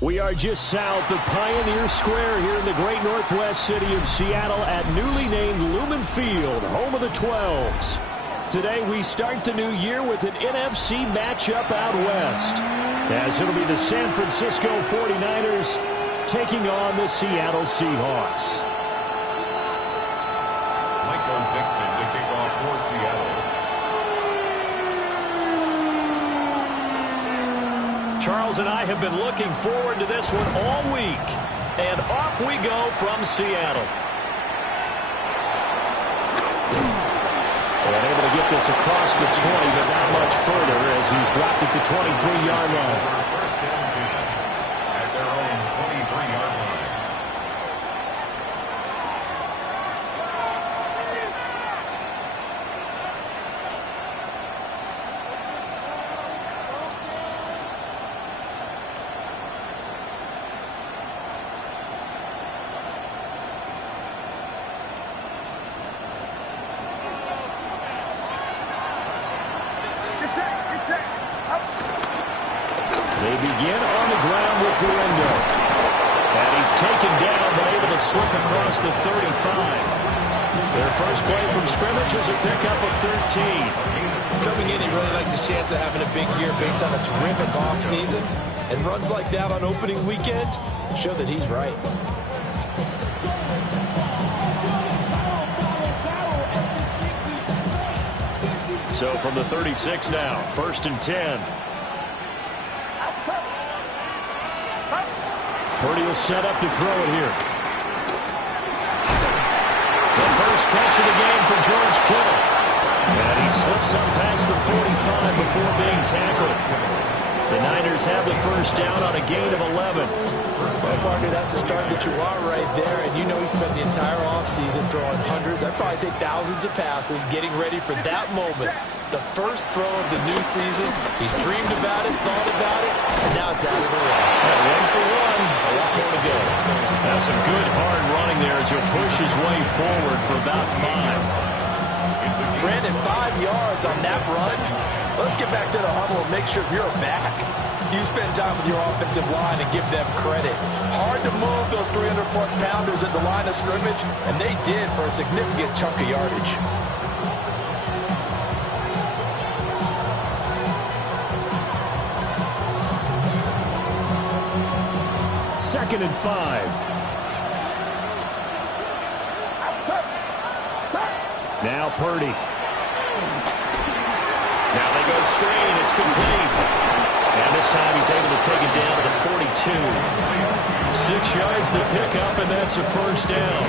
We are just south of Pioneer Square here in the great northwest city of Seattle at newly named Lumen Field, home of the 12s. Today we start the new year with an NFC matchup out west, as it'll be the San Francisco 49ers taking on the Seattle Seahawks. Michael Dixon to kick off for Seattle. Charles and I have been looking forward to this one all week. And off we go from Seattle. And able to get this across the 20, but not much further as he's dropped it to 23-yard line. First down team at their own 23-yard line. They begin on the ground with Guendo. And he's taken down, but able to slip across the 35. Their first play from scrimmage is a pickup of 13. Coming in, he really likes his chance of having a big year based on a terrific offseason. And runs like that on opening weekend show that he's right. So from the 36 now, 1st and 10. Purdy will set up to throw it here. The first catch of the game for George Kittle. And he slips on past the 45 before being tackled. The Niners have the first down on a gain of 11. Well, partner, that's the start that you want right there. And you know he spent the entire offseason throwing hundreds, I'd probably say thousands of passes, getting ready for that moment. The first throw of the new season. He's dreamed about it, thought about it, and now it's out of the way. One for one. A lot more to go. Now some good hard running there as he'll push his way forward for about 5. Brandon, 5 yards on that run. Let's get back to the huddle and make sure you're back. You spend time with your offensive line and give them credit. Hard to move those 300-plus pounders at the line of scrimmage, and they did for a significant chunk of yardage. Second and 5. Now Purdy. Now they go screen. It's complete. And this time he's able to take it down to the 42. 6 yards the pickup, and that's a first down.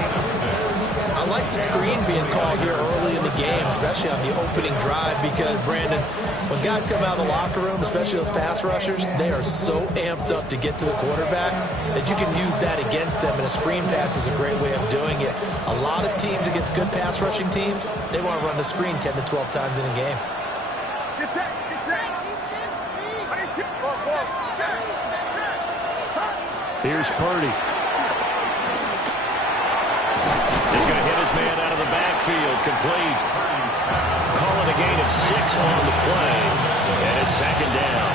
I like the screen being called here early in the game, especially on the opening drive, because, Brandon, when guys come out of the locker room, especially those pass rushers, they are so amped up to get to the quarterback that you can use that against them, and a screen pass is a great way of doing it. A lot of teams against good pass rushing teams, they want to run the screen 10 to 12 times in a game. Here's Purdy. He's going to hit his man out of the backfield. Complete. Calling a gain of 6 on the play. And it's second down.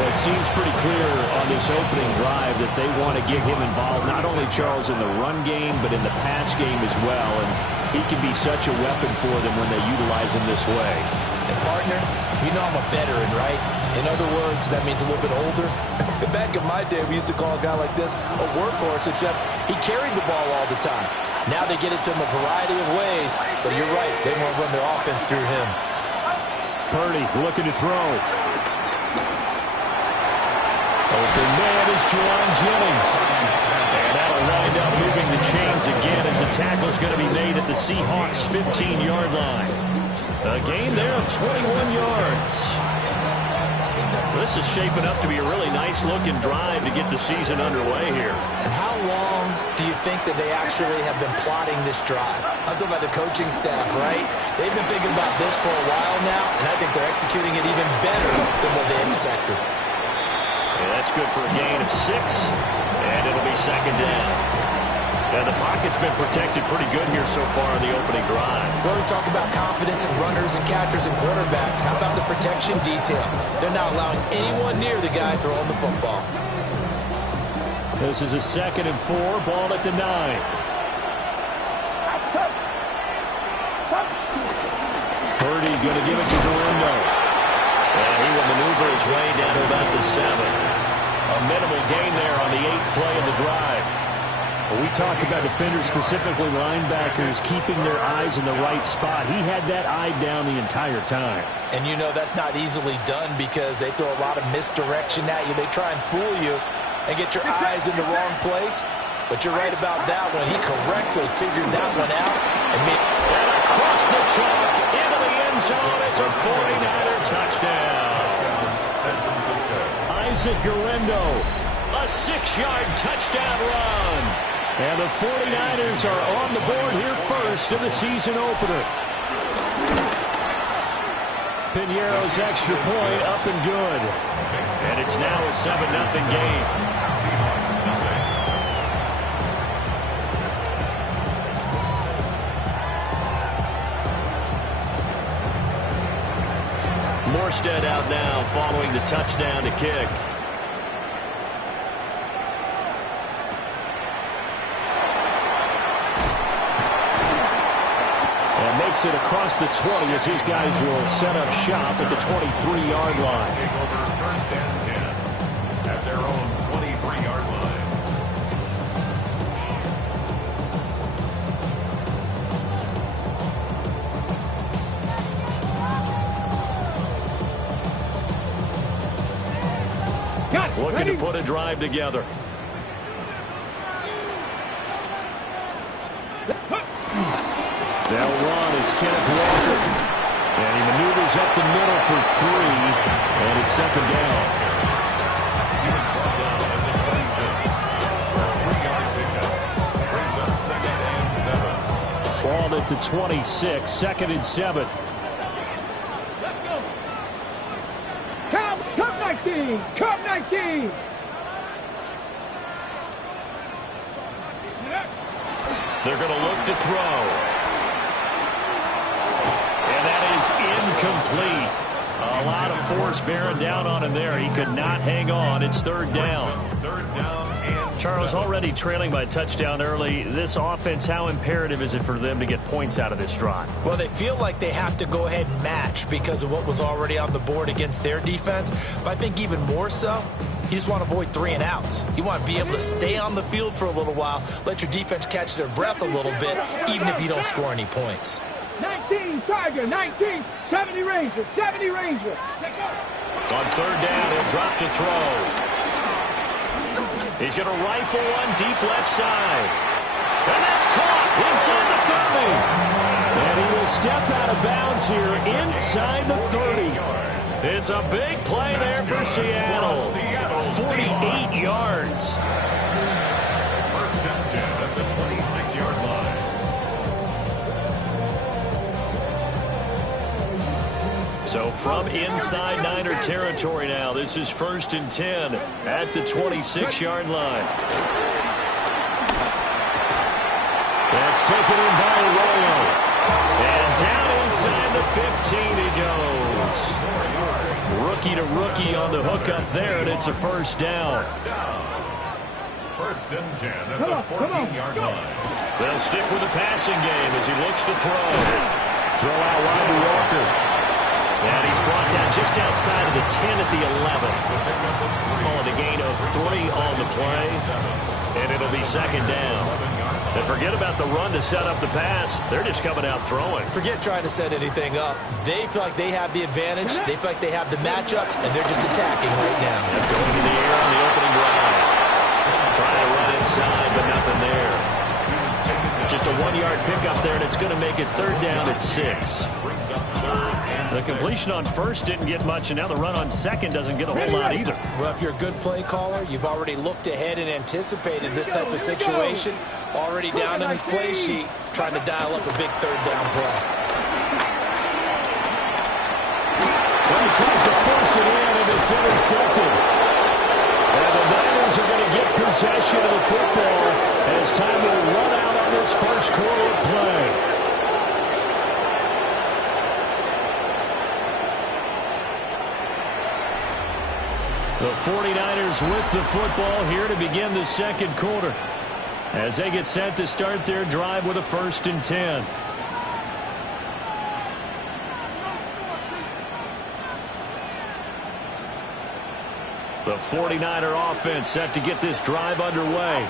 Well, it seems pretty clear on this opening drive that they want to get him involved, not only, Charles, in the run game, but in the pass game as well. And he can be such a weapon for them when they utilize him this way. And, partner, you know I'm a veteran, right? In other words, that means a little bit older. Back in my day, we used to call a guy like this a workhorse, except he carried the ball all the time. Now they get it to him a variety of ways, but you're right, they want to run their offense through him. Purdy looking to throw. Open man is Juwan Jennings. And that'll wind up moving the chains again as the tackle's going to be made at the Seahawks' 15-yard line. A gain there of 21 yards. This is shaping up to be a really nice-looking drive to get the season underway here. And how long do you think that they actually have been plotting this drive? I'm talking about the coaching staff, right? They've been thinking about this for a while now, and I think they're executing it even better than what they expected. Yeah, that's good for a gain of 6, and it'll be second down. And the pocket's been protected pretty good here so far in the opening drive. We always talk about confidence in runners and catchers and quarterbacks. How about the protection detail? They're not allowing anyone near the guy throwing the football. This is a 2nd and 4, ball at the 9. Purdy going to give it to Galindo. And he will maneuver his way down to about the 7. A minimal gain there on the 8th play of the drive. Well, we talk about defenders, specifically linebackers, keeping their eyes in the right spot. He had that eye down the entire time. And you know that's not easily done because they throw a lot of misdirection at you. They try and fool you and get your eyes in the wrong place. But you're right about that one. He correctly figured that one out. And across the chalk, into the end zone. It's a 49er touchdown. Isaac Galindo, a 6-yard touchdown run. And the 49ers are on the board here first in the season opener. Piñeiro's extra point up and good. And it's now a 7-0 game. Morstead out now following the touchdown to kick. And makes it across the 20 as his guys will set up shop at the 23-yard line. Take over 1st and 10 at their own 23-yard line. Looking to put a drive together. They'll run. It's Kenneth Walker. And he maneuvers up the middle for 3. And it's 2nd down. Ball at the 26. 2nd and 7. Come 19! Come 19! They're going to look to throw. And that is incomplete. A lot of force bearing down on him there. He could not hang on. It's 3rd down. 3rd down and Charles, already trailing by a touchdown early. This offense, how imperative is it for them to get points out of this drive? Well, they feel like they have to go ahead and match because of what was already on the board against their defense. But I think even more so, you just want to avoid 3 and outs. You want to be able to stay on the field for a little while, let your defense catch their breath a little bit, even if you don't score any points. 19 Tiger, 19, 70 Ranger, 70 Ranger. On 3rd down, he'll drop to throw. He's going to rifle one deep left side. And that's caught inside the 30. And he will step out of bounds here inside the 30. It's a big play there for Seattle. 48 yards. 1st and 10 at the 26-yard line. So from inside Niner territory now, this is 1st and 10 at the 26-yard line. That's taken in by Arroyo. And down inside the 15 he goes. Rookie to rookie on the hook up there, and it's a 1st down. 1st and 10 at the 14-yard line. They'll stick with the passing game as he looks to throw. Throw out wide to Walker. And he's brought down just outside of the 10 at the 11. On the gain of 3 on the play. And it'll be 2nd down. And forget about the run to set up the pass. They're just coming out throwing. Forget trying to set anything up. They feel like they have the advantage. They feel like they have the matchups, and they're just attacking right now. And going in the air on the opening drive. Trying to run inside, but nothing there. Just a 1-yard pickup there, and it's going to make it 3rd down at 6. The completion on 1st didn't get much, and now the run on 2nd doesn't get a whole lot either. Well, if you're a good play caller, you've already looked ahead and anticipated this type of situation. Already down in his play sheet, trying to dial up a big 3rd down play. Well, he tries to force it in, and it's intercepted. And the Niners are going to get possession of the football as time will run first quarter of play. The 49ers with the football here to begin the second quarter as they get set to start their drive with a 1st and 10. The 49er offense set to get this drive underway.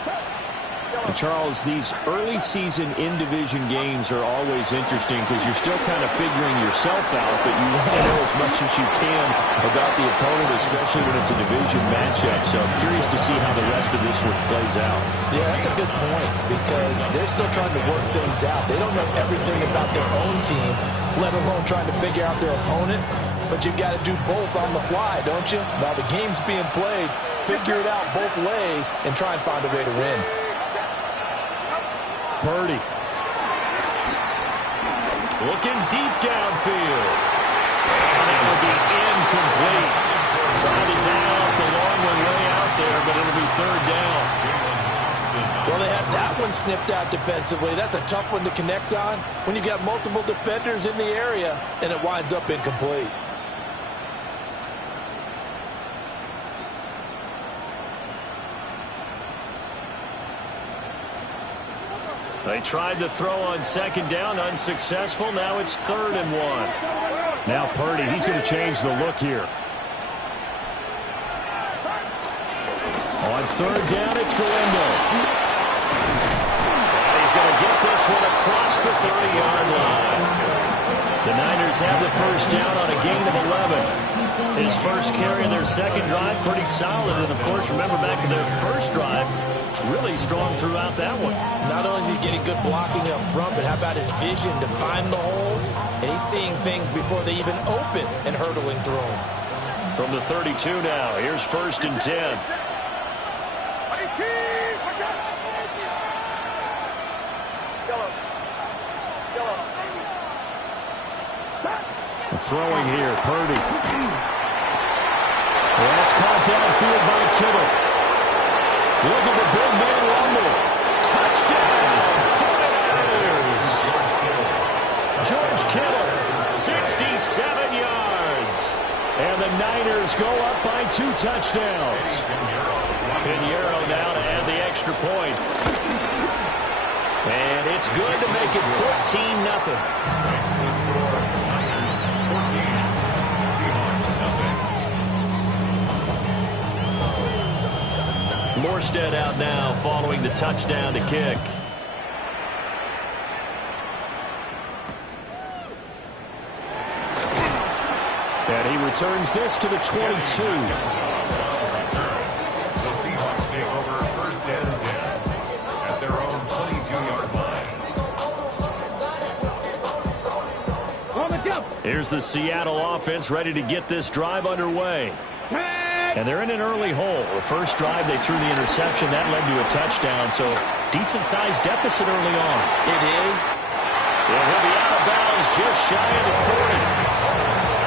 And Charles, these early season in-division games are always interesting because you're still kind of figuring yourself out, but you want to know as much as you can about the opponent, especially when it's a division matchup. So I'm curious to see how the rest of this one plays out. Yeah, that's a good point because they're still trying to work things out. They don't know everything about their own team, let alone trying to figure out their opponent. But you've got to do both on the fly, don't you? While the game's being played, figure it out both ways and try and find a way to win. Purdy. Looking deep downfield. And that will be incomplete. Tried to dial up the long one way out there, but it'll be 3rd down. Well, they had that one snipped out defensively. That's a tough one to connect on when you've got multiple defenders in the area, and it winds up incomplete. They tried to throw on 2nd down, unsuccessful. Now it's 3rd and 1. Now Purdy, he's going to change the look here. On 3rd down, it's Galindo. And he's going to get this one across the 30-yard line. The Niners have the 1st down on a gain of 11. His first carry of their second drive, pretty solid. And, of course, remember back to their first drive, really strong throughout that one. Not only is he getting good blocking up front, but how about his vision to find the holes? And he's seeing things before they even open and hurdling through them. From the 32 now, here's 1st and 10. Throwing here, Purdy. Well, that's caught downfield by Kittle. Look at the big man rumble. Touchdown, 49ers. George Kittle, 67 yards. And the Niners go up by 2 touchdowns. Pinheiro now to add the extra point. And it's good to make it 14-0. Morstead out now following the touchdown to kick. And he returns this to the 22. The Seahawks take over 1st and 10 at their own 22-yard line. Here's the Seattle offense ready to get this drive underway. And they're in an early hole. The first drive, they threw the interception. That led to a touchdown, so decent-sized deficit early on. It is. Yeah, he'll be out of bounds just shy of the 40.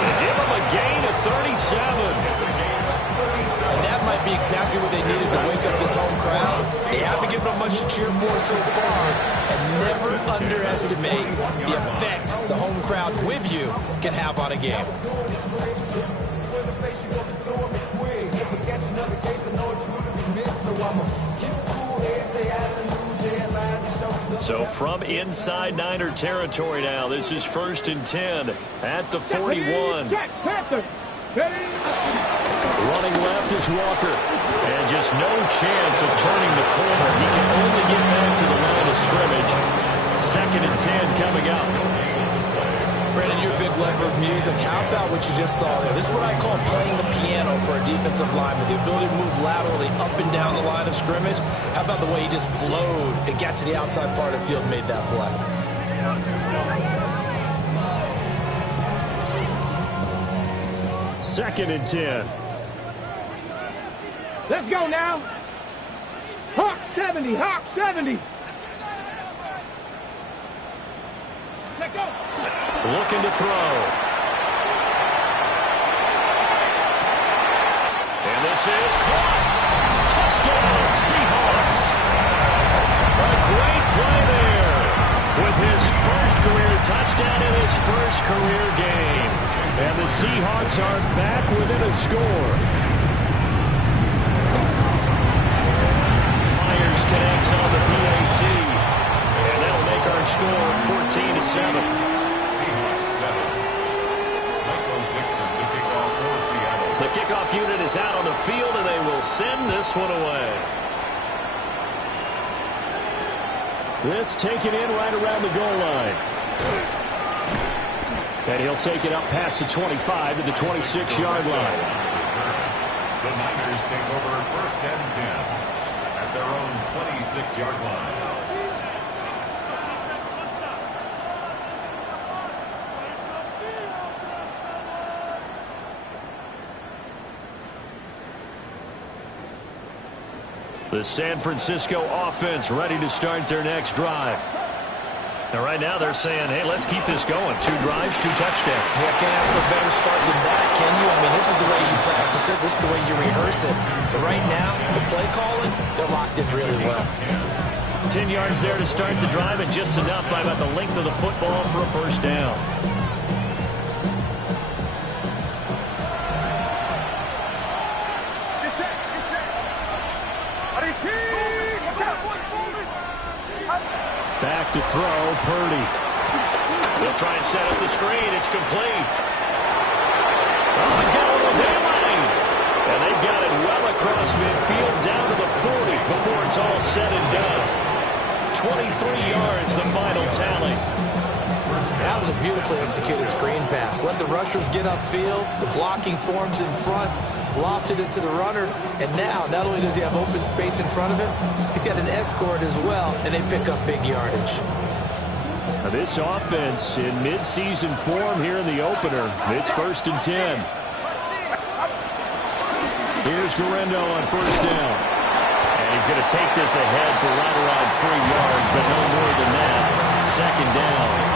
And give him a gain of 37. And that might be exactly what they needed to wake up this home crowd. They haven't given them much to cheer for so far. And never underestimate the effect the home crowd with you can have on a game. So from inside Niner territory now, this is 1st and 10 at the 41. Running left is Walker. And just no chance of turning the corner. He can only get back to the line of scrimmage. 2nd and 10 coming up. Brandon, you're a big lover of music. How about what you just saw there? This is what I call playing the piano for a defensive lineman. The ability to move laterally up and down the line of scrimmage. How about the way he just flowed and got to the outside part of the field and made that play? 2nd and 10. Let's go now. Hawk 70, Hawk 70. Let's go. Looking to throw. And this is caught. Touchdown, Seahawks. A great play there. a touchdown in his first career game. And the Seahawks are back within a score. Myers connects on the PAT. And that'll make our score 14-7. Seahawks 7. Michael Dixon, the kickoff for Seattle. The kickoff unit is out on the field, and they will send this one away. This taken in right around the goal line. And he'll take it up past the 25 to the 26-yard line. The Niners take over first and 10 at their own 26-yard line. The San Francisco offense ready to start their next drive. And right now they're saying, hey, let's keep this going. 2 drives, 2 touchdowns. Yeah, can't ask for a better start than that, can you? I mean, this is the way you practice it. This is the way you rehearse it. But right now, the play calling, they're locked in really well. 10 yards there to start the drive, and just enough by about the length of the football for a first down. Back to throw, Purdy. He'll try and set up the screen. It's complete. Oh, he's got a little daylight. And they've got it well across midfield down to the 40 before it's all said and done. 23 yards, the final tally. That was a beautifully executed screen pass. Let the rushers get upfield. The blocking forms in front. Lofted it to the runner. And now, not only does he have open space in front of him, he's got an escort as well, and they pick up big yardage. Now this offense in mid-season form here in the opener. It's first and 10. Here's Guerrero on first down. And he's going to take this ahead for right around 3 yards, but no more than that. Second down.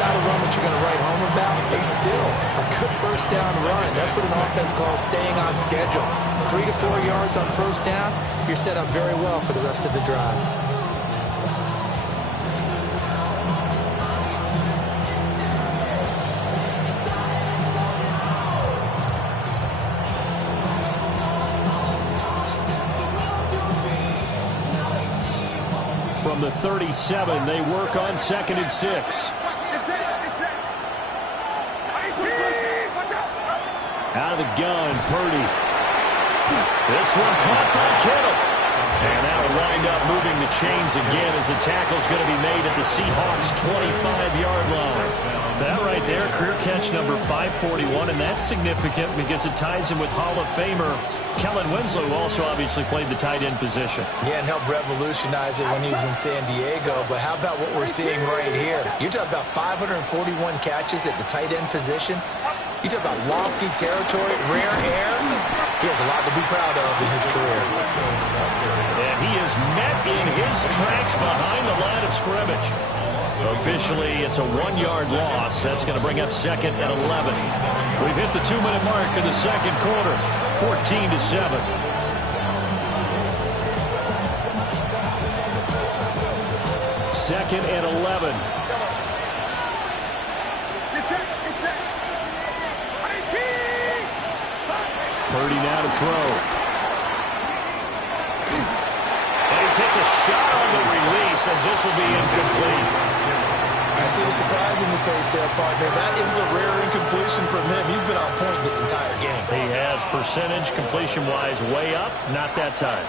Not a run that you're going to write home about, but still a good first down run. That's what an offense calls staying on schedule. 3 to 4 yards on first down, you're set up very well for the rest of the drive. From the 37, they work on 2nd and 6. Out of the gun, Purdy. This one caught by Kittle. And that'll wind up moving the chains again as the tackle's going to be made at the Seahawks' 25-yard line. That right there, career catch number 541, and that's significant because it ties him with Hall of Famer Kellen Winslow, who also obviously played the tight end position. Yeah, and helped revolutionize it when he was in San Diego. But how about what we're seeing right here? You're talking about 541 catches at the tight end position. You talk about lofty territory, rare air. He has a lot to be proud of in his career. And he is met in his tracks behind the line of scrimmage. Officially, it's a 1-yard loss. That's going to bring up 2nd and 11. We've hit the 2-minute mark in the second quarter, 14-7. Second and 11. Purdy now to throw. And he takes a shot on the release as this will be incomplete. I see the surprise in your face there, partner. That is a rare incompletion from him. He's been on point this entire game. He has percentage completion-wise way up. Not that time.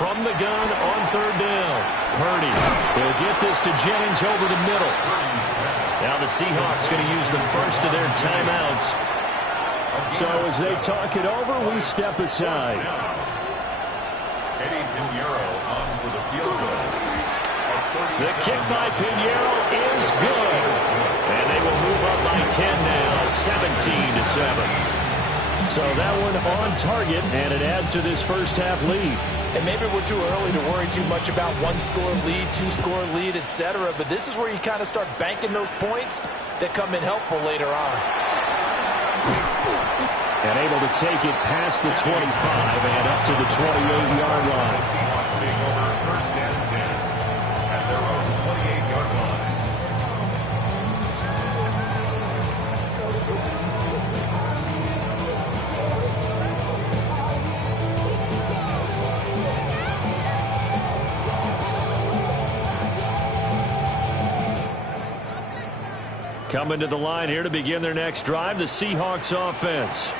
From the gun on 3rd down. Purdy. He'll get this to Jennings over the middle. Now the Seahawks going to use the first of their timeouts. So as they talk it over, we step aside. Eddie Pinheiro on for the field goal. The kick by Pinheiro is good. And they will move up by 10 now, 17-7. So that one on target, and it adds to this first half lead. And maybe we're too early to worry too much about 1-score lead, 2-score lead, etc. But this is where you kind of start banking those points that come in helpful later on. And able to take it past the 25 and up to the 28-yard line. The Seahawks take over first and 10 at their own 28-yard line. Coming to the line here to begin their next drive, the Seahawks offense.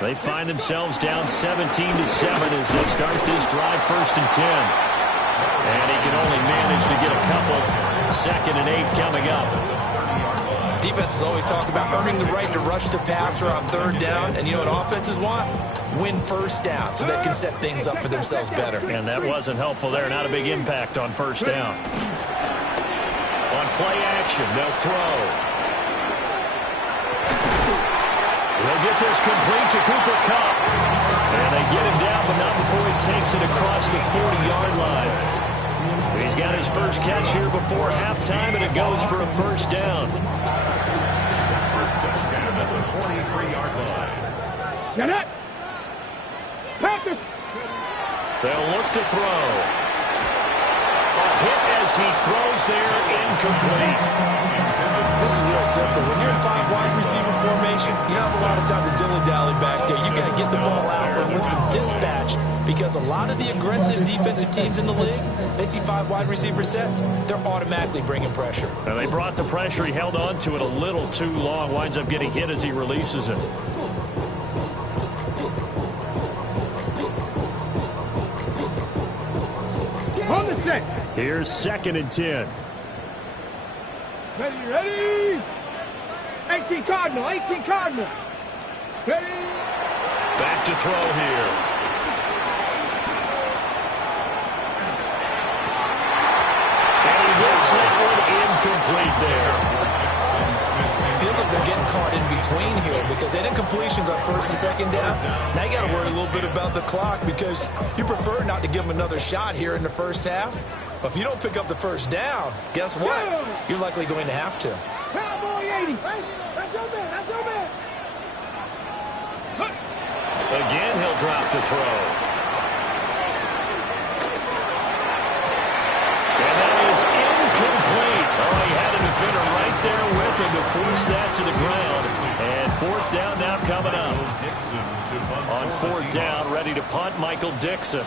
They find themselves down 17-7 as they start this drive first and 10. And he can only manage to get a couple. 2nd and 8 coming up. Defenses always talk about earning the right to rush the passer on 3rd down. And you know what offenses want? Win first down so they can set things up for themselves better. And that wasn't helpful there. Not a big impact on 1st down. On play action, they'll throw. They'll get this complete to Cooper Kupp. And they get him down, but not before he takes it across the 40-yard line. He's got his first catch here before halftime, and it goes for a first down. First and 10 at the 43-yard line. Get it. Practice. They'll look to throw. A hit as he throws there, incomplete. This is real simple. When you're in 5 wide receiver formation, you don't have a lot of time to dilly-dally back there. You've got to get the ball out there with some dispatch, because a lot of the aggressive defensive teams in the league, they see 5 wide receiver sets, they're automatically bringing pressure. And they brought the pressure. He held on to it a little too long. Winds up getting hit as he releases it. On the set. Here's 2nd and 10. Ready. 18 Cardinal. Ready. Back to throw here. And he hits that one incomplete there. Feels like they're getting caught in between here because they did completions on 1st and 2nd down. Now you got to worry a little bit about the clock because you prefer not to give them another shot here in the first half. But if you don't pick up the first down, guess what? You're likely going to have to. Cowboy 80. That's your man. Again, he'll drop the throw. And that is incomplete. Oh, he had a defender right there with him to force that to the ground. And 4th down now coming up. On 4th down, ready to punt, Michael Dixon.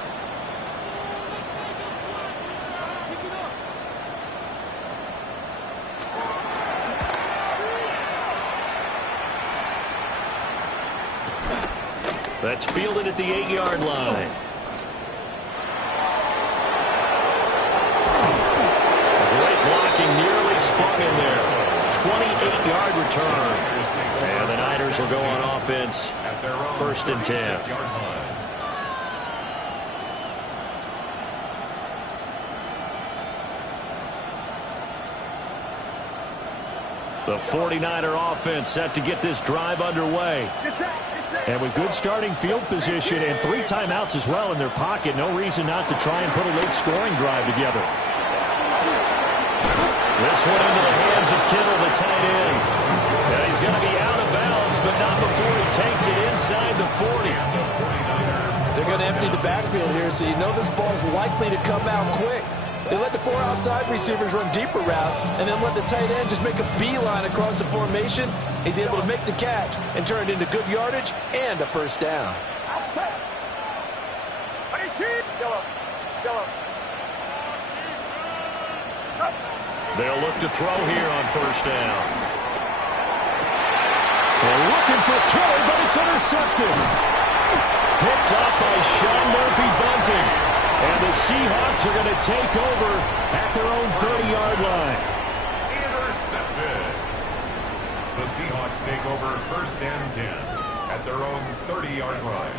That's fielded at the 8-yard line. Great blocking, nearly spun in there. 28-yard return. And the Niners will go on offense. 1st and 10. The 49er offense set to get this drive underway. And with good starting field position and 3 timeouts as well in their pocket, no reason not to try and put a late scoring drive together. This one into the hands of Kittle, the tight end. And he's going to be out of bounds, but not before he takes it inside the 40. They're going to empty the backfield here, so you know this ball's likely to come out quick. They let the 4 outside receivers run deeper routes and then let the tight end just make a beeline across the formation. He's able to make the catch and turn it into good yardage and a first down. They'll look to throw here on 1st down. They're looking for Kittle, but it's intercepted. Picked up by Sean Murphy-Bunting. And the Seahawks are going to take over at their own 30-yard line. Intercepted. The Seahawks take over 1st and 10 at their own 30-yard line.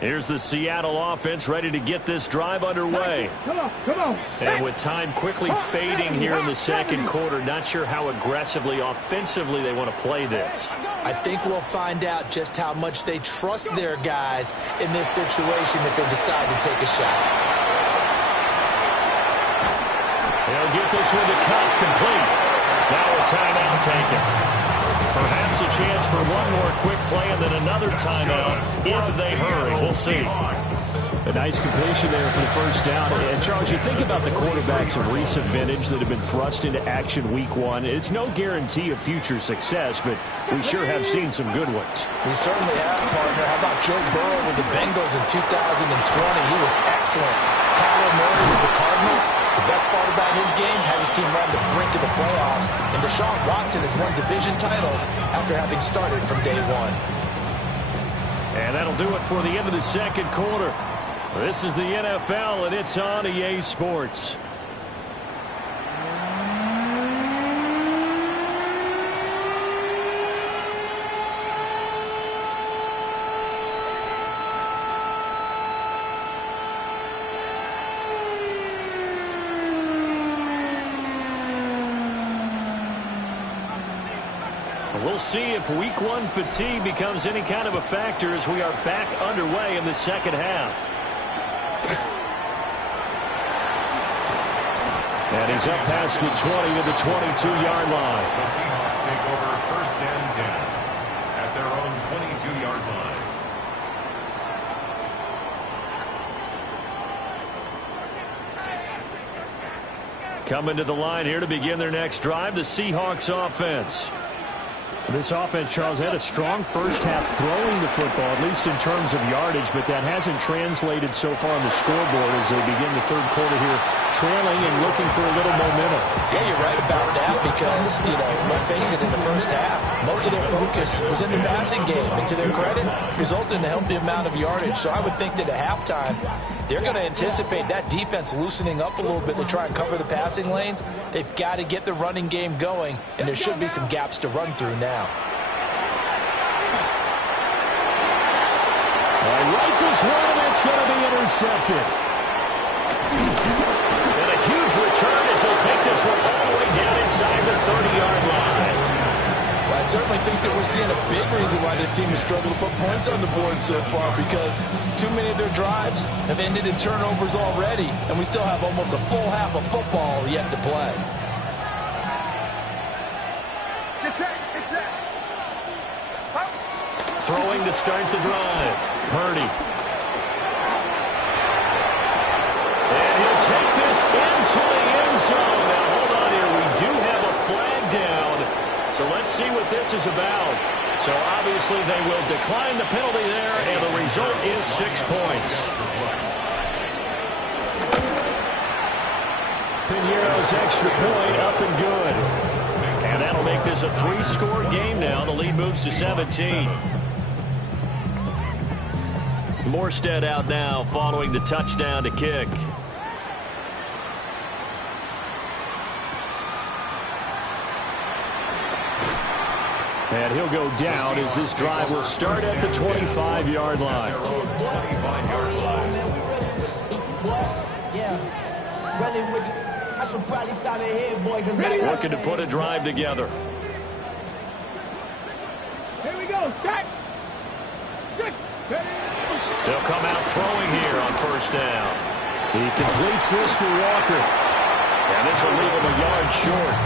Here's the Seattle offense ready to get this drive underway. Come on. And with time quickly fading here in the 2nd quarter, not sure how aggressively, offensively they want to play this. I think we'll find out just how much they trust their guys in this situation if they decide to take a shot. They'll get this one to Kupp complete. Now a timeout taken. Perhaps a chance for one more quick play and then another timeout if they hurry. We'll see. A nice completion there for the first down. And, Charles, you think about the quarterbacks of recent vintage that have been thrust into action week one. It's no guarantee of future success, but we sure have seen some good ones. We certainly have, partner. How about Joe Burrow with the Bengals in 2020? He was excellent. Kyler Murray with the Cardinals. The best part about his game has his team right on the brink of the playoffs. And Deshaun Watson has won division titles after having started from day one. And that'll do it for the end of the second quarter. This is the NFL, and it's on EA Sports. We'll see if week one fatigue becomes any kind of a factor as we are back underway in the second half. And he's up past the 20 to the 22-yard line. The Seahawks take over first and 10 at their own 22-yard line. Coming to the line here to begin their next drive, the Seahawks offense. This offense, Charles, had a strong first half throwing the football, at least in terms of yardage, but that hasn't translated so far on the scoreboard as they begin the third quarter here, trailing and looking for a little momentum. Yeah, you're right about that because, let's face it, in the first half, most of their focus was in the passing game. And to their credit, resulted in a healthy amount of yardage. So I would think that at halftime, they're going to anticipate that defense loosening up a little bit to try and cover the passing lanes. They've got to get the running game going, and there should be some gaps to run through now. Rifles one, and it's going to be intercepted. And a huge return as he'll take this one all the way down inside the 30-yard line. Well, I certainly think that we're seeing a big reason why this team has struggled to put points on the board so far, because too many of their drives have ended in turnovers already, and we still have almost a full half of football yet to play. Throwing to start the drive. Purdy. And he'll take this into the end zone. Now, hold on here. We do have a flag down. So let's see what this is about. So, obviously, they will decline the penalty there, and the result is 6 points. Piñeiro's extra point up and good. And that'll make this a 3-score game now. The lead moves to 17. Morstead out now following the touchdown to kick. And he'll go down as this drive will start at the 25-yard line. Looking to put a drive together. Here we go. Start. They'll come out throwing here on first down. He completes this to Walker. And this will leave him a yard short.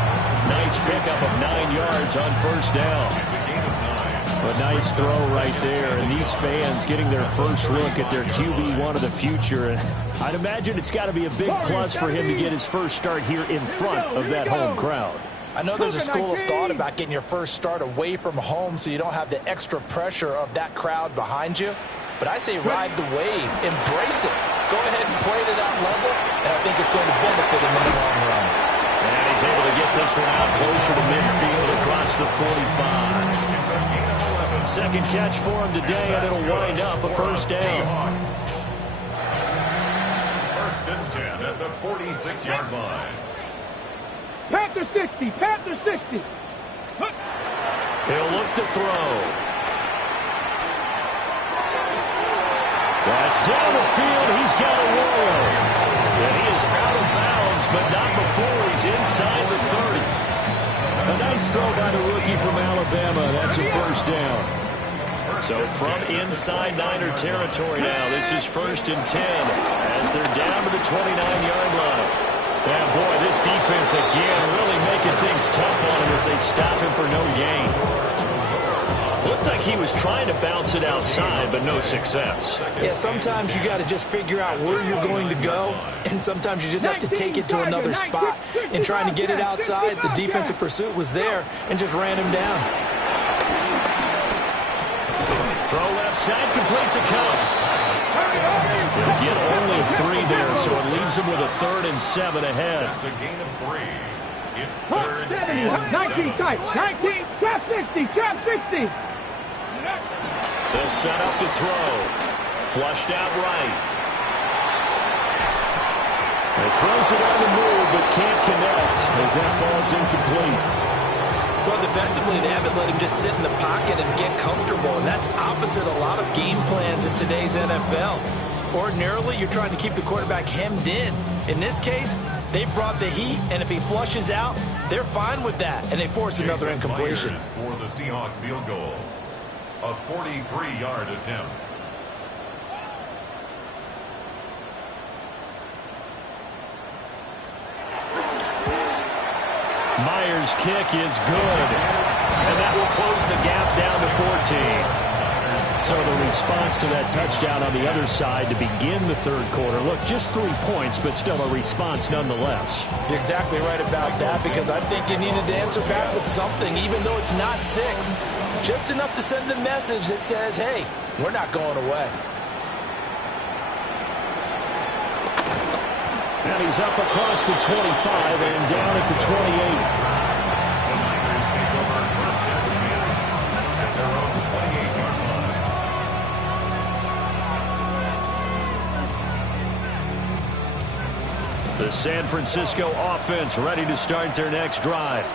Nice pickup of 9 yards on first down. It's a gain of 9. A nice throw right there. And these fans getting their first look at their QB1 of the future. And I'd imagine it's got to be a big plus for him to get his first start here in front of that home crowd. I know there's a school of thought about getting your first start away from home so you don't have the extra pressure of that crowd behind you. But I say ride the wave. Embrace it. Go ahead and play to that level, and I think it's going to benefit him in the long run. And he's able to get this one out closer to midfield across the 45. It's a gain of 11. Second catch for him today, and it'll wind up a first down. First and 10 at the 46-yard line. Panther 60. Panther 60. He'll look to throw. That's down the field. He's got a roller. And he is out of bounds, but not before he's inside the 30. A nice throw by the rookie from Alabama. That's a first down. So from inside Niner territory now, this is first and 10 as they're down to the 29-yard line. Yeah, boy, this defense again really making things tough on him as they stop him for no gain. Looked like he was trying to bounce it outside, but no success. Yeah, sometimes you got to just figure out where you're going to go, and sometimes you just have to take it to another spot. In trying to get it outside, the defensive pursuit was there and just ran him down. Throw left side, complete to Cup. He'll get only 3 there, so it leaves him with a 3rd and 7 ahead. It's a gain of 3. It's 3rd and 19 tight. 19. Trap 60. Trap 60. They'll set up to throw. Flushed out right. He throws it on the move, but can't connect as that falls incomplete. Well, defensively, they haven't let him just sit in the pocket and get comfortable, and that's opposite a lot of game plans in today's NFL. Ordinarily, you're trying to keep the quarterback hemmed in. In this case, they brought the heat, and if he flushes out, they're fine with that, and they force another incompletion. For the Seahawks field goal, a 43-yard attempt. Myers' kick is good, and that will close the gap down to 14. So the response to that touchdown on the other side to begin the 3rd quarter. Look, just 3 points, but still a response nonetheless. You're exactly right about that, because I think you needed to answer back with something, even though it's not 6. Just enough to send a message that says, hey, we're not going away. And he's up across the 25 and down at the 28. The San Francisco offense ready to start their next drive.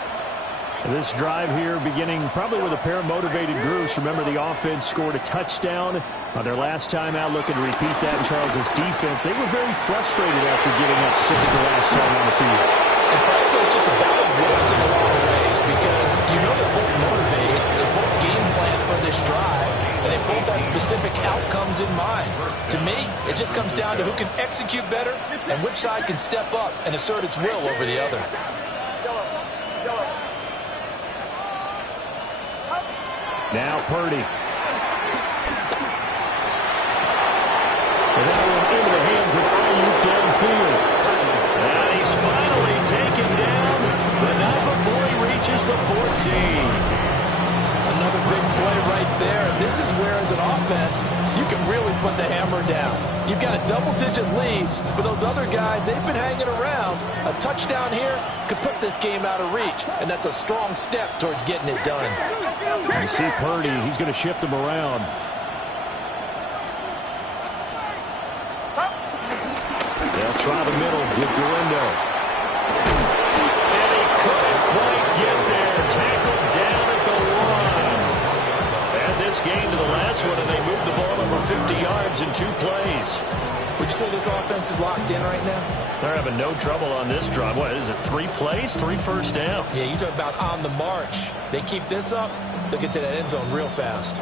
This drive here beginning probably with a pair of motivated groups. Remember, the offense scored a touchdown on their last time out. Looking to repeat that in Charles' defense. They were very frustrated after giving up 6 the last time on the field. And frankly, it's just a battle of wits in a lot of ways, because you know they're both motivated, they're both game plan for this drive, and they both have specific outcomes in mind. To me, it just comes down to who can execute better and which side can step up and assert its will over the other. Now Purdy. And that one into the hands of Ayuk downfield. And he's finally taken down, but not before he reaches the 14. Another big play right there. This is where, as an offense, you can really put the hammer down. You've got a double-digit lead, but those other guys, they've been hanging around. A touchdown here could put this game out of reach, and that's a strong step towards getting it done. You see Purdy, he's going to shift him around. They'll try the middle with Gurindo. And he couldn't quite get there. Tackled down at the 1. And this game to the last one, and they moved the ball over 50 yards in 2 plays. Would you say this offense is locked in right now? They're having no trouble on this drive. What is it, 3 plays, 3 first downs? Yeah, you talk about on the march. They keep this up, they'll get to that end zone real fast.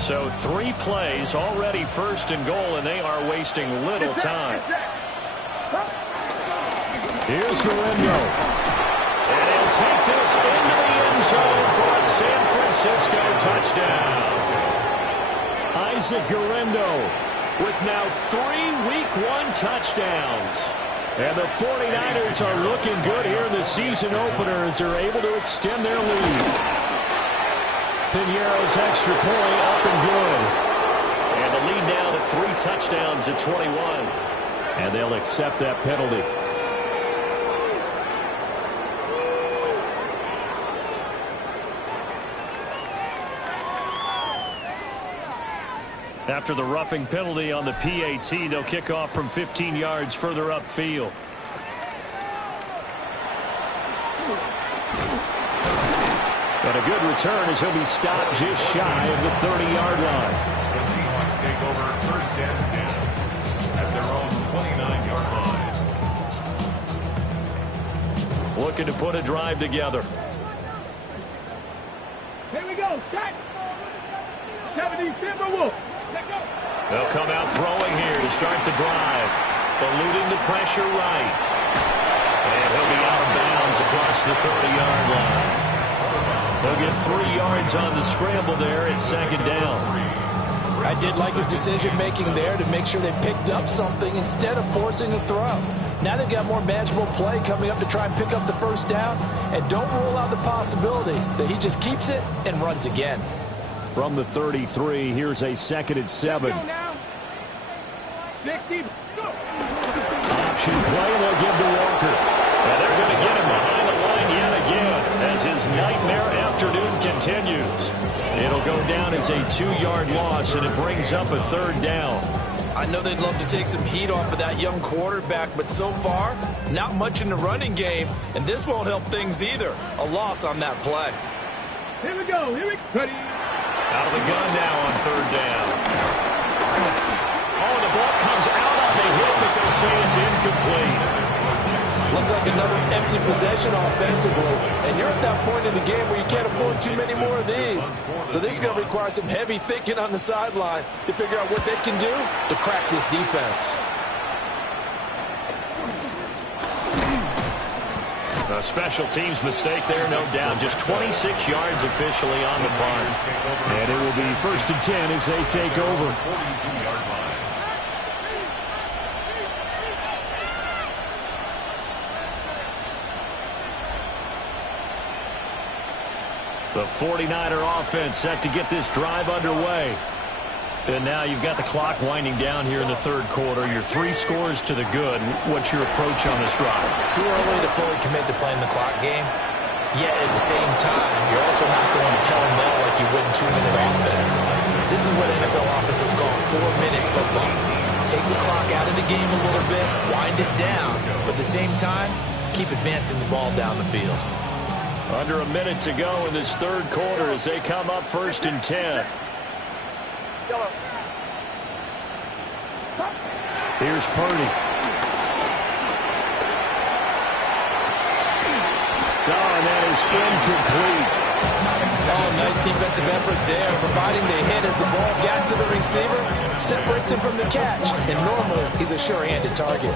So 3 plays, already 1st and goal, and they are wasting little time. Here's Gurindo. And he'll take this into the end zone for a San Francisco touchdown. Isaac Gurindo with now 3 Week 1 touchdowns. And the 49ers are looking good here in the season opener as they're able to extend their lead. Piñeiro's extra point up and good. And the lead now to 3 touchdowns at 21. And they'll accept that penalty. After the roughing penalty on the PAT, they'll kick off from 15 yards further upfield. And a good return as he'll be stopped just shy of the 30-yard line. The Seahawks take over 1st and 10 at their own 29-yard line. Looking to put a drive together. Here we go. Set. 70 Timberwolves. Let's go. They'll come out throwing here to start the drive. Eluding the pressure right. And he'll be out of bounds across the 30-yard line. They'll get 3 yards on the scramble there at second down. I did like his decision-making there to make sure they picked up something instead of forcing a throw. Now they've got more manageable play coming up to try and pick up the first down, and don't rule out the possibility that he just keeps it and runs again. From the 33, here's a 2nd and 7. 60. Option play, and they'll give to Walker. And they're going to get him behind the line yet again as his nightmare afternoon continues. It'll go down as a 2-yard loss, and it brings up a 3rd down. I know they'd love to take some heat off of that young quarterback, but so far, not much in the running game, and this won't help things either. A loss on that play. Here we go. Here we go. Ready. Out of the gun now on 3rd down. Oh, the ball comes out on the hit, but they'll say it's incomplete. Looks like another empty possession offensively, and you're at that point in the game where you can't afford too many more of these. So this is going to require some heavy thinking on the sideline to figure out what they can do to crack this defense. A special teams mistake there, no doubt. Just 26 yards officially on the punt. And it will be 1st and 10 as they take over. 42-yard line. The 49er offense set to get this drive underway. And now you've got the clock winding down here in the 3rd quarter. Your 3 scores to the good. What's your approach on this drive? Too early to fully commit to playing the clock game. Yet at the same time, you're also not going pell-mell like you would in 2-minute offense. This is what NFL offenses call 4-minute football. Take the clock out of the game a little bit, wind it down, but at the same time, keep advancing the ball down the field. Under a minute to go in this 3rd quarter as they come up 1st and 10. Here's Purdy. Oh, and that is incomplete. Oh, nice defensive effort there, providing the hit as the ball got to the receiver, separates him from the catch, and normally he's a sure-handed target.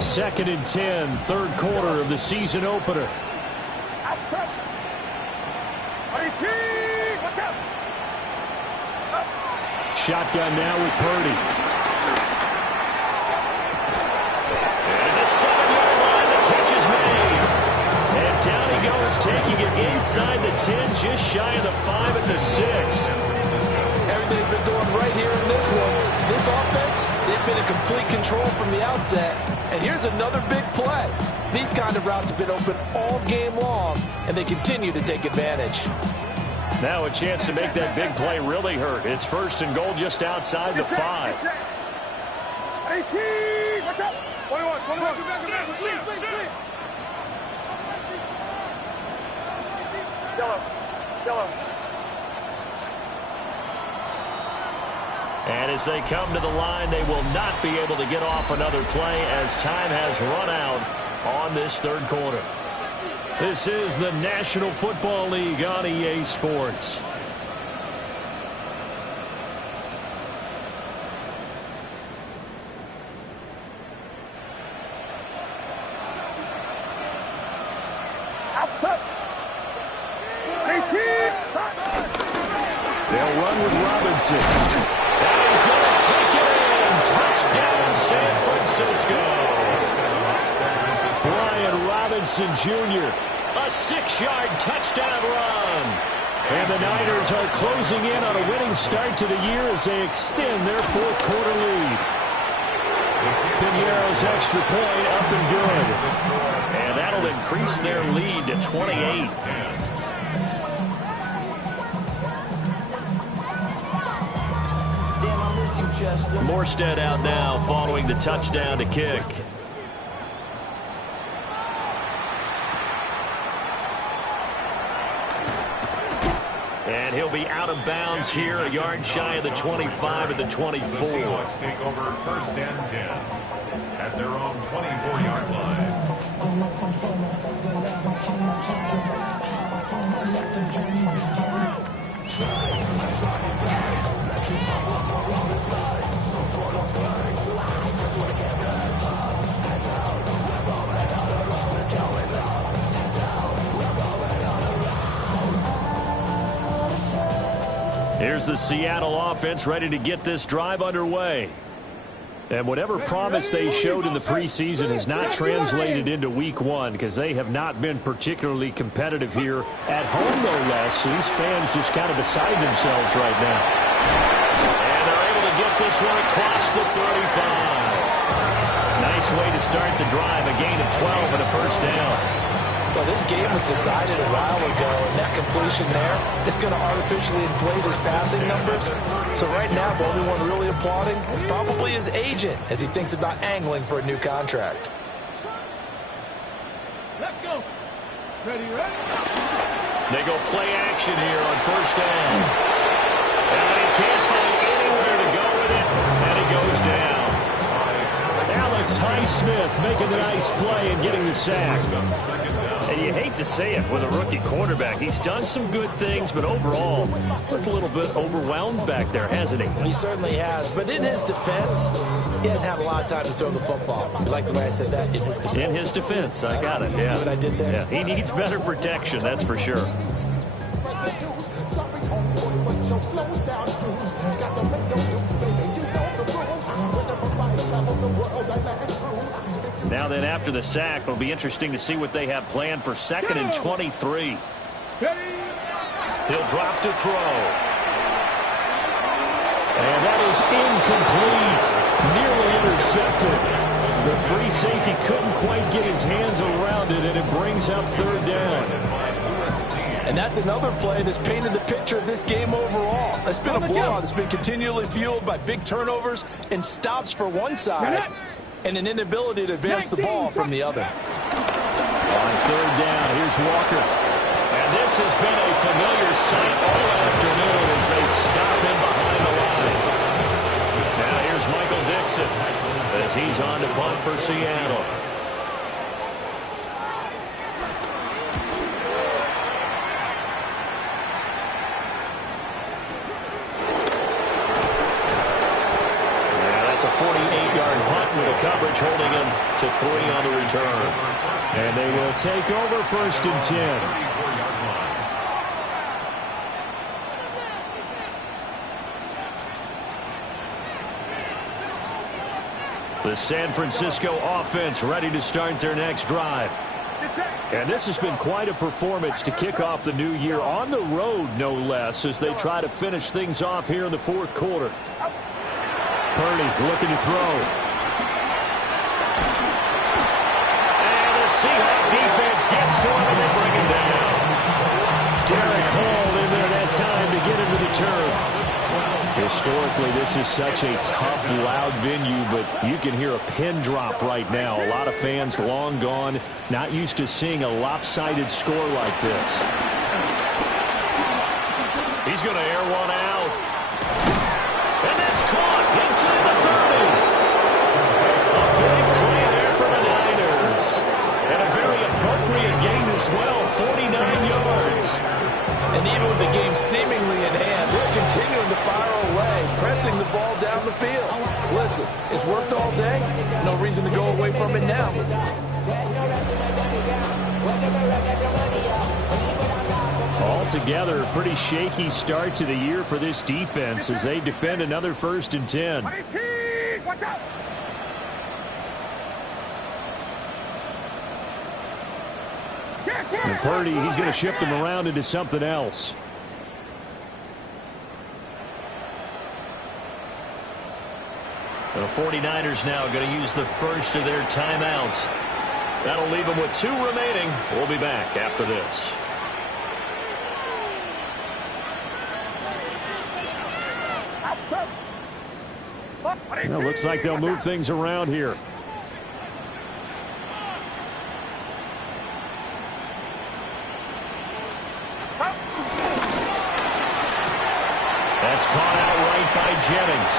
2nd and 10, 3rd quarter of the season opener. Shotgun now with Purdy. And at the 7-yard line, the catch is made. And down he goes, taking it inside the 10, just shy of the 5 at the 6. Everything's been going right here in this one. This offense, they've been in complete control from the outset. And here's another big play. These kind of routes have been open all game long, and they continue to take advantage. Now a chance to make that big play really hurt. It's 1st and goal just outside the 5. 18. Watch out. 21. Please. Yellow. And as they come to the line, they will not be able to get off another play as time has run out on this 3rd quarter. This is the National Football League on EA Sports. Outside. 18. They'll run with Robinson. And he's going to take it in. Touchdown, San Francisco. Brian Robinson Jr., a 6-yard touchdown run. And the Niners are closing in on a winning start to the year as they extend their 4th quarter lead. Pinero's extra point up and good. And that'll increase their lead to 28. Morstead out now following the touchdown to kick. And he'll be out of bounds here, a yard shy of the 25 of the 24. The Seahawks take over 1st and 10 at their own 24-yard line. Here's the Seattle offense ready to get this drive underway. And whatever promise they showed in the preseason has not translated into week one because they have not been particularly competitive here at home, no less. So these fans just kind of beside themselves right now. And they're able to get this one across the 35. Nice way to start the drive, a gain of 12 and a first down. Well, this game was decided a while ago, and that completion there is going to artificially inflate his passing numbers. So right now, the only one really applauding probably his agent as he thinks about angling for a new contract. Let's go. Ready, ready? They go play action here on first down. And he can't find anywhere to go with it, and he goes down. Alex Highsmith making a nice play and getting the sack. And you hate to say it with a rookie quarterback. He's done some good things, but overall, looked a little bit overwhelmed back there, hasn't he? He certainly has. But in his defense, he hadn't had a lot of time to throw the football. You like the way I said that? In his defense. In his defense. I got it. Yeah. See what I did there? Yeah. He needs better protection, that's for sure. Now then, after the sack, it'll be interesting to see what they have planned for 2nd and 23. He'll drop to throw. And that is incomplete. Nearly intercepted. The free safety couldn't quite get his hands around it, and it brings up 3rd down. And that's another play that's painted the picture of this game overall. It's been a blowout. It's been continually fueled by big turnovers and stops for one side and an inability to advance the ball from the other. On 3rd down, here's Walker. And this has been a familiar sight all afternoon as they stop him behind the line. Now here's Michael Dixon as he's on to punt for Seattle. That's a 48-yard punt with a coverage holding him to 3 on the return. And they will take over 1st and 10. The San Francisco offense ready to start their next drive. And this has been quite a performance to kick off the new year on the road, no less, as they try to finish things off here in the 4th quarter. Purdy looking to throw. And the Seahawks defense gets to him and they bring him down. Derek Hall in there that time to get into the turf. Historically, this is such a tough, loud venue, but you can hear a pin drop right now. A lot of fans long gone, not used to seeing a lopsided score like this. He's going to air one out. And that's caught inside the 30. A big play there for the Niners. And a very appropriate gain as well, 49 yards. And even with the game seemingly in hand, they're continuing to fire away, pressing the ball down the field. Listen, it's worked all day. No reason to go away from it now. Altogether, a pretty shaky start to the year for this defense as they defend another 1st and 10. Watch out! And Purdy, he's going to shift them around into something else. The 49ers now going to use the first of their timeouts. That'll leave them with 2 remaining. We'll be back after this. Well, looks like they'll move things around here. That's caught out right by Jennings.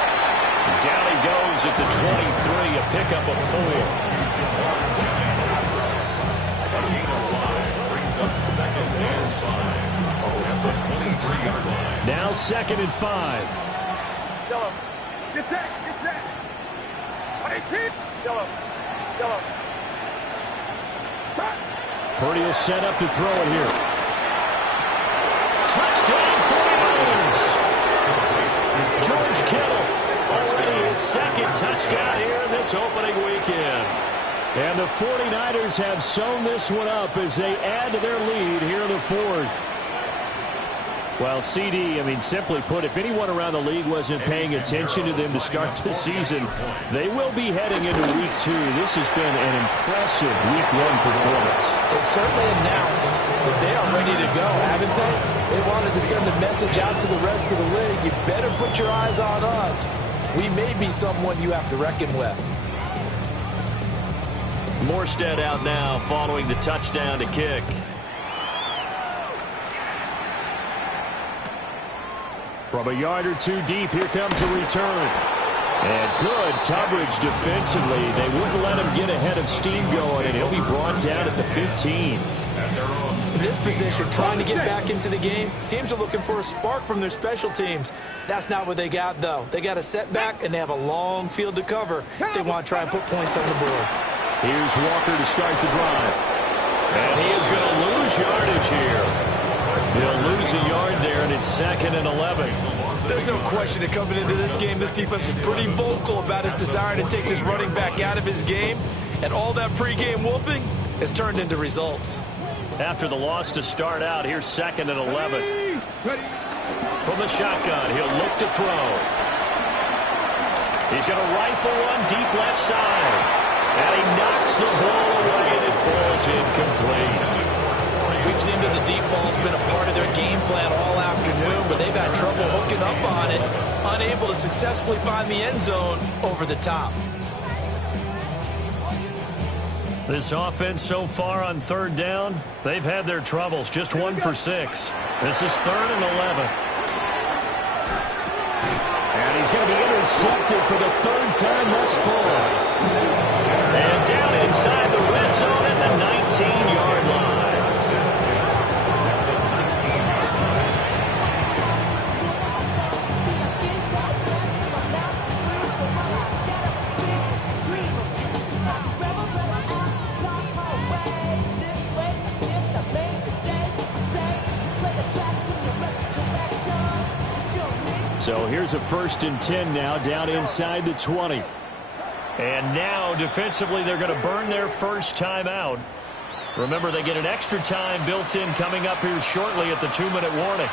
Down he goes at the 23, a pickup of 4. Now 2nd and 5. Yellow. Get set. Get set. 22. Yellow. Yellow. Purdy will set up to throw it here. Touchdown 49ers. George Kittle. Already his second touchdown here in this opening weekend. And the 49ers have sewn this one up as they add to their lead here in the fourth. Well, CD, I mean, simply put, if anyone around the league wasn't paying attention to them to start the season, they will be heading into week 2. This has been an impressive week 1 performance. They've certainly announced that they are ready to go, haven't they? They wanted to send a message out to the rest of the league. You better put your eyes on us. We may be someone you have to reckon with. Morstead out now following the touchdown to kick. From a yard or two deep, here comes a return. And good coverage defensively. They wouldn't let him get ahead of steam going, and he'll be brought down at the 15. In this position, trying to get back into the game, teams are looking for a spark from their special teams. That's not what they got, though. They got a setback, and they have a long field to cover if they want to try and put points on the board. Here's Walker to start the drive. And he is going to lose yardage here. He'll lose a yard there, and it's 2nd and 11. There's no question that coming into this game, this defense is pretty vocal about its desire to take this running back out of his game, and all that pregame wolfing has turned into results. After the loss to start out, here's 2nd and 11. From the shotgun, he'll look to throw. He's going to rifle one deep left side. And he knocks the ball away, and it falls incomplete. We've seen that the deep ball's been a part of their game plan all afternoon, but they've had trouble hooking up on it, unable to successfully find the end zone over the top. This offense so far on 3rd down, they've had their troubles. Just 1 for 6. This is 3rd and 11. And he's going to be intercepted for the 3rd time thus far. And down inside the red zone at the 19-yard line. So here's a 1st and 10 now, down inside the 20. And now, defensively, they're going to burn their first time out. Remember, they get an extra time built in coming up here shortly at the 2-minute warning.